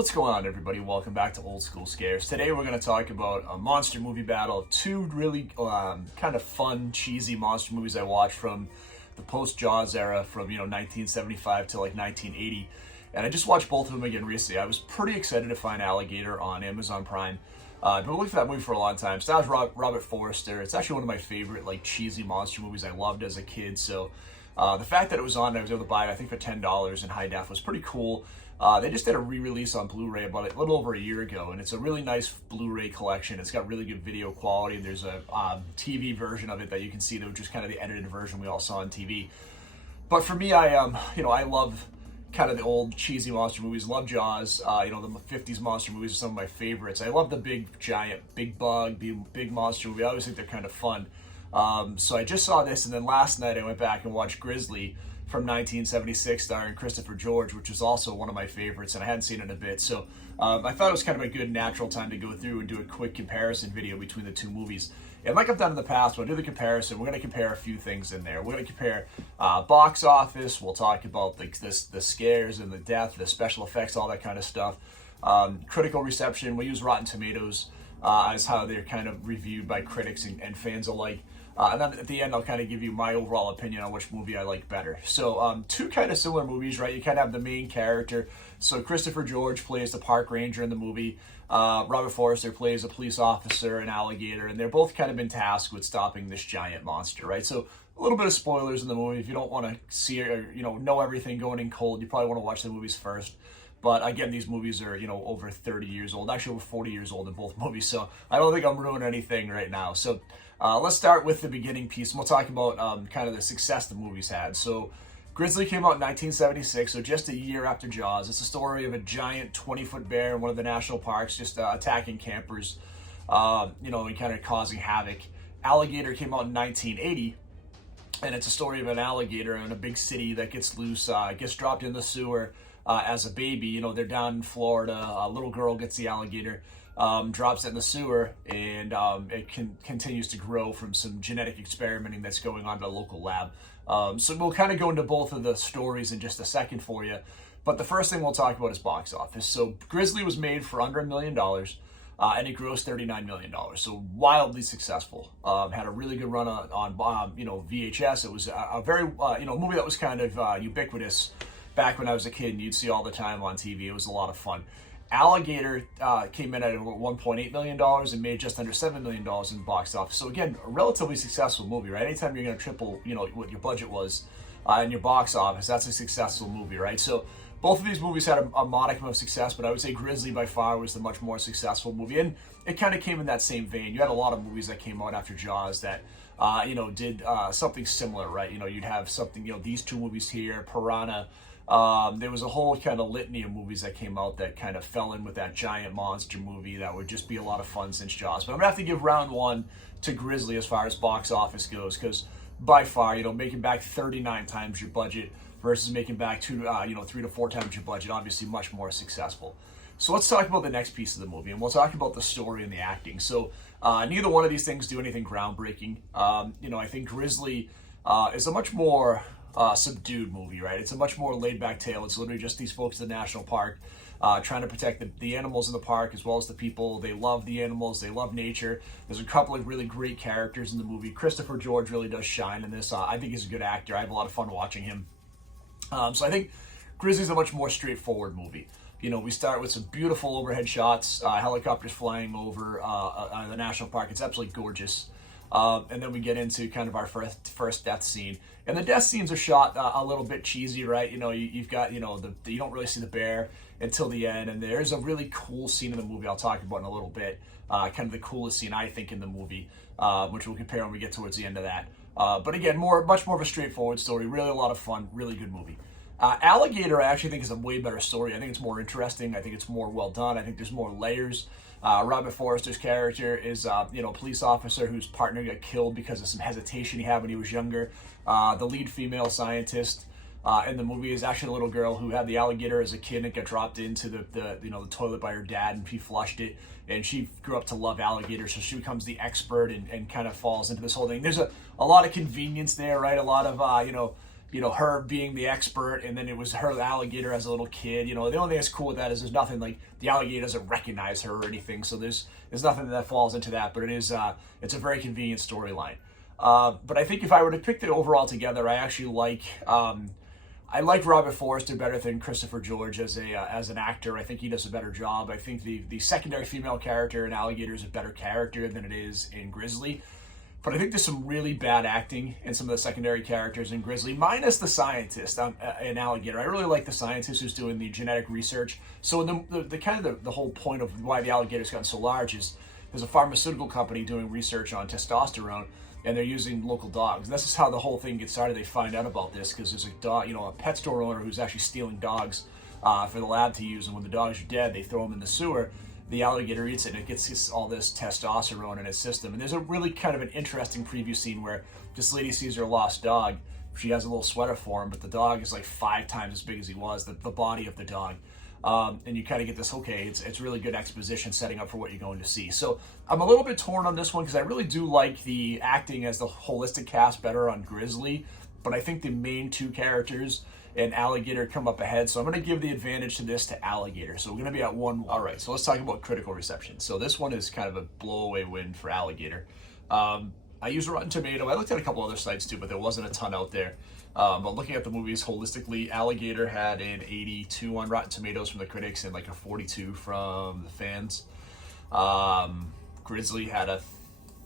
What's going on, everybody? Welcome back to Old School Scares. Today we're going to talk about a monster movie battle. Two really kind of fun, cheesy monster movies I watched from the post-Jaws era from 1975 to like 1980. And I just watched both of them again recently. I was pretty excited to find Alligator on Amazon Prime. I've been looking for that movie for a long time. Stars Robert Forster. It's actually one of my favorite like cheesy monster movies I loved as a kid. So the fact that it was on and I was able to buy it, I think for $10 in high def was pretty cool. They just did a re-release on Blu-ray about a little over a year ago, and it's a really nice Blu-ray collection. It's got really good video quality. There's a TV version of it that you can see, that was just kind of the edited version we all saw on TV. But for me, I love kind of the old cheesy monster movies. Love Jaws. The 50s monster movies are some of my favorites. I love the big giant, big bug, big monster movie. I always think they're kind of fun. So I just saw this, and then last night I went back and watched Grizzly from 1976, starring Christopher George, which is also one of my favorites, and I hadn't seen it in a bit. So I thought it was kind of a good natural time to go through and do a quick comparison video between the two movies. And like I've done in the past, when I do the comparison, we're going to compare a few things in there. We're going to compare box office. We'll talk about the scares and the death, the special effects, all that kind of stuff. Critical reception. We use Rotten Tomatoes as how they're kind of reviewed by critics and fans alike. And then at the end, I'll kind of give you my overall opinion on which movie I like better. So two kind of similar movies, right? You kind of have the main character. So Christopher George plays the park ranger in the movie. Robert Forster plays a police officer in Alligator. And they're both kind of been tasked with stopping this giant monster, right? So a little bit of spoilers in the movie. If you don't want to see or know everything going in cold, you probably want to watch the movies first. But again, these movies are, over 30 years old, actually over 40 years old in both movies. So I don't think I'm ruining anything right now. So let's start with the beginning piece. And we'll talk about kind of the success the movies had. So Grizzly came out in 1976, so just a year after Jaws. It's a story of a giant 20-foot bear in one of the national parks just attacking campers, and kind of causing havoc. Alligator came out in 1980. And it's a story of an alligator in a big city that gets loose, gets dropped in the sewer as a baby. They're down in Florida. A little girl gets the alligator, drops it in the sewer, and it continues to grow from some genetic experimenting that's going on at a local lab. So we'll kind of go into both of the stories in just a second for you. But the first thing we'll talk about is box office. So Grizzly was made for under $1 million. And it grossed $39 million, so wildly successful. Had a really good run on VHS. It was a very movie that was kind of ubiquitous back when I was a kid, and you'd see all the time on TV. It was a lot of fun. Alligator came in at $1.8 million and made just under $7 million in the box office. So again, a relatively successful movie, right? Anytime you're going to triple, what your budget was in your box office, that's a successful movie, right? So both of these movies had a modicum of success, but I would say Grizzly by far was the much more successful movie. And it kind of came in that same vein. You had a lot of movies that came out after Jaws that, did something similar, right? You'd have something, these two movies here, Piranha. There was a whole kind of litany of movies that came out that kind of fell in with that giant monster movie that would just be a lot of fun since Jaws. But I'm going to have to give round one to Grizzly as far as box office goes, because by far, making back 39 times your budget versus making back 3 to 4 times your budget, obviously much more successful. So let's talk about the next piece of the movie, and we'll talk about the story and the acting. So neither one of these things do anything groundbreaking. I think Grizzly is a much more subdued movie, right? It's a much more laid-back tale. It's literally just these folks in the national park trying to protect the animals in the park as well as the people. They love the animals. They love nature. There's a couple of really great characters in the movie. Christopher George really does shine in this. I think he's a good actor. I have a lot of fun watching him. So I think Grizzly's a much more straightforward movie. We start with some beautiful overhead shots, helicopters flying over the national park. It's absolutely gorgeous. And then we get into kind of our first death scene. And the death scenes are shot a little bit cheesy, right? You've got, you don't really see the bear until the end. And there's a really cool scene in the movie I'll talk about in a little bit. Kind of the coolest scene, I think, in the movie, which we'll compare when we get towards the end of that. But again, much more of a straightforward story. Really a lot of fun. Really good movie. Alligator, I actually think, is a way better story. I think it's more interesting. I think it's more well done. I think there's more layers. Robert Forster's character is, a police officer whose partner got killed because of some hesitation he had when he was younger. The lead female scientist in the movie is actually a little girl who had the alligator as a kid and got dropped into the toilet by her dad, and she flushed it. And she grew up to love alligators, so she becomes the expert and kind of falls into this whole thing. There's a lot of convenience there, right? A lot of, her being the expert, and then it was her alligator as a little kid. The only thing that's cool with that is there's nothing like the alligator doesn't recognize her or anything, so there's nothing that falls into that. But it's a very convenient storyline. But I think if I were to pick the overall together, I actually like Robert Forster better than Christopher George as an actor. I think he does a better job. I think the secondary female character in Alligator is a better character than it is in Grizzly. But I think there's some really bad acting in some of the secondary characters in Grizzly, minus the scientist in Alligator. I really like the scientist who's doing the genetic research. So the whole point of why the alligator's gotten so large is there's a pharmaceutical company doing research on testosterone, and they're using local dogs. And this is how the whole thing gets started. They find out about this because there's a dog, a pet store owner who's actually stealing dogs for the lab to use. And when the dogs are dead, they throw them in the sewer. The alligator eats it, and it gets all this testosterone in its system. And there's a really kind of an interesting preview scene where this lady sees her lost dog. She has a little sweater for him, but the dog is like 5 times as big as he was, the body of the dog. And you kind of get this, okay, it's really good exposition setting up for what you're going to see. So I'm a little bit torn on this one because I really do like the acting as the holistic cast better on Grizzly, but I think the main 2 characters and Alligator come up ahead. So I'm going to give the advantage to this to Alligator. So we're going to be at 1. All right, so let's talk about critical reception. So this one is kind of a blowaway win for Alligator. I used Rotten Tomato. I looked at a couple other sites too, but there wasn't a ton out there. But looking at the movies holistically, Alligator had an 82 on Rotten Tomatoes from the critics and like a 42 from the fans. Grizzly had a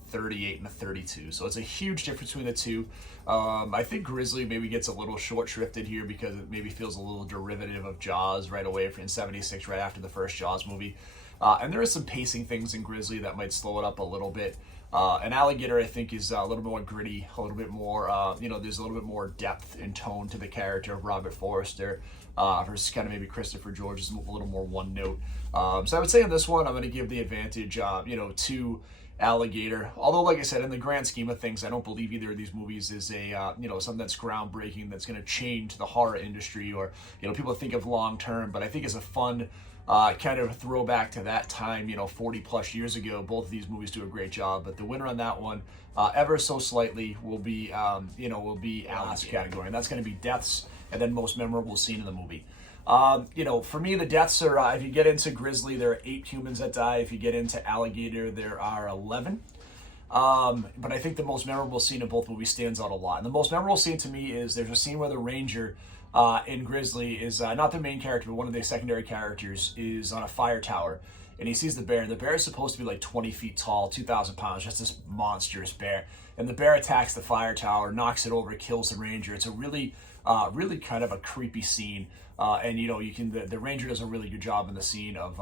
38 and a 32. So it's a huge difference between the two. I think Grizzly maybe gets a little short shrifted here because it maybe feels a little derivative of Jaws right away in 76, right after the first Jaws movie. And there is some pacing things in Grizzly that might slow it up a little bit. And Alligator, I think, is a little more gritty, a little bit more, there's a little bit more depth and tone to the character of Robert Forster versus kind of maybe Christopher George is a little more one note. So I would say in this one, I'm going to give the advantage, to Alligator. Although, like I said, in the grand scheme of things, I don't believe either of these movies is something that's groundbreaking, that's going to change the horror industry or, people think of long term. But I think it's a fun kind of a throwback to that time, 40 plus years ago. Both of these movies do a great job, but the winner on that one, ever so slightly, will be Alan's category, and that's going to be deaths and then most memorable scene in the movie. For me, the deaths are, if you get into Grizzly, there are 8 humans that die. If you get into Alligator, there are 11. But I think the most memorable scene in both movies stands out a lot. And the most memorable scene to me is there's a scene where the ranger in Grizzly is not the main character, but one of the secondary characters is on a fire tower. And he sees the bear, and the bear is supposed to be like 20 feet tall, 2,000 pounds, just this monstrous bear. And the bear attacks the fire tower, knocks it over, kills the ranger. It's a really kind of a creepy scene. And the ranger does a really good job in the scene of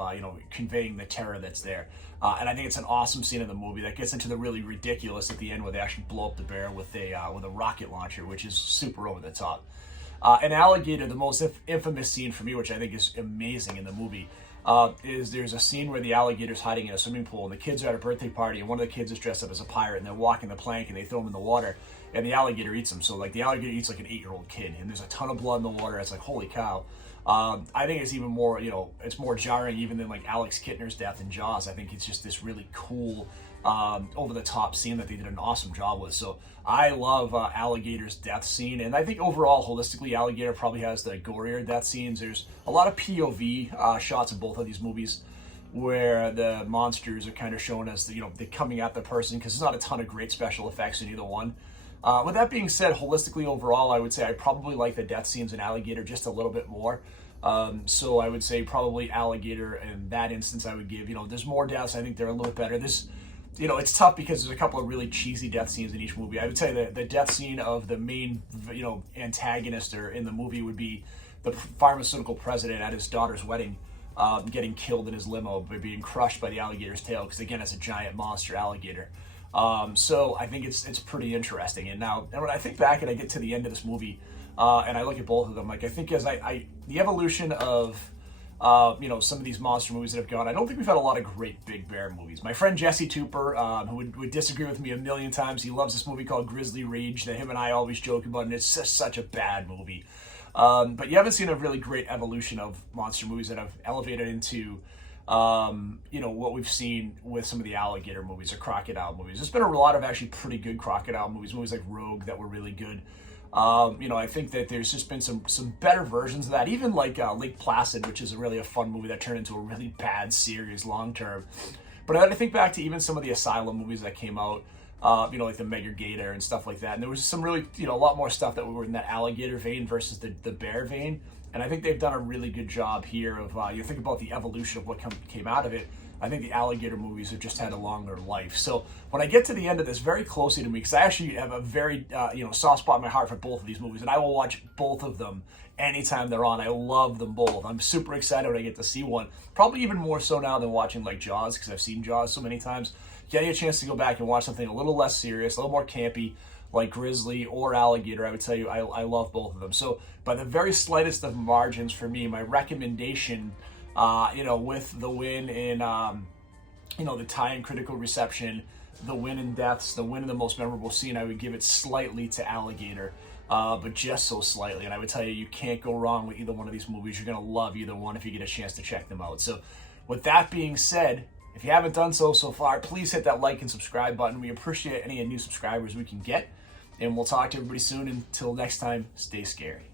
conveying the terror that's there. And I think it's an awesome scene in the movie that gets into the really ridiculous at the end where they actually blow up the bear with a rocket launcher, which is super over the top. And Alligator, the most infamous scene for me, which I think is amazing in the movie, is there's a scene where the alligator's hiding in a swimming pool, and the kids are at a birthday party, and one of the kids is dressed up as a pirate, and they're walking the plank, and they throw him in the water, and the alligator eats him. So the alligator eats like an 8-year-old kid, and there's a ton of blood in the water. It's like, holy cow. I think it's even more, it's more jarring even than like Alex Kittner's death in Jaws. I think it's just this really cool, over the top scene that they did an awesome job with. So I love Alligator's death scene, and I think overall, holistically, Alligator probably has the gorier death scenes. There's a lot of POV shots in both of these movies where the monsters are kind of shown as they're coming at the person, because there's not a ton of great special effects in either one. With that being said, holistically overall, I would say I probably like the death scenes in Alligator just a little bit more. So I would say probably Alligator in that instance I would give, there's more deaths. I think they're a little bit better. This, it's tough because there's a couple of really cheesy death scenes in each movie. I would say that the death scene of the main, antagonist or in the movie would be the pharmaceutical president at his daughter's wedding, getting killed in his limo by being crushed by the alligator's tail, because again, it's a giant monster alligator. So I think it's pretty interesting. And when I think back and I get to the end of this movie, and I look at both of them, like I think as the evolution of some of these monster movies that have gone, I don't think we've had a lot of great big bear movies. My friend Jesse Tupper, who would disagree with me a million times, he loves this movie called Grizzly Rage that him and I always joke about, and it's just such a bad movie. But you haven't seen a really great evolution of monster movies that have elevated into what we've seen with some of the alligator movies or crocodile movies. There's been a lot of actually pretty good crocodile movies like Rogue that were really good. I think that there's just been some better versions of that. Even like Lake Placid, which is really a fun movie that turned into a really bad series long term. But I think back to even some of the Asylum movies that came out, like the Alligator and stuff like that. And there was some really, a lot more stuff that were in that alligator vein versus the bear vein. And I think they've done a really good job here of, you think about the evolution of what came out of it. I think the Alligator movies have just had a longer life. So when I get to the end of this, very closely to me, because I actually have a very, soft spot in my heart for both of these movies, and I will watch both of them anytime they're on. I love them both. I'm super excited when I get to see one. Probably even more so now than watching like Jaws, because I've seen Jaws so many times. Getting a chance to go back and watch something a little less serious, a little more campy, like Grizzly or Alligator, I would tell you I love both of them. So by the very slightest of margins for me, my recommendation, with the win in, the tie in critical reception, the win in deaths, the win in the most memorable scene, I would give it slightly to Alligator, but just so slightly. And I would tell you can't go wrong with either one of these movies. You're going to love either one if you get a chance to check them out. So with that being said, if you haven't done so far, please hit that like and subscribe button. We appreciate any new subscribers we can get. And we'll talk to everybody soon. Until next time, stay scary.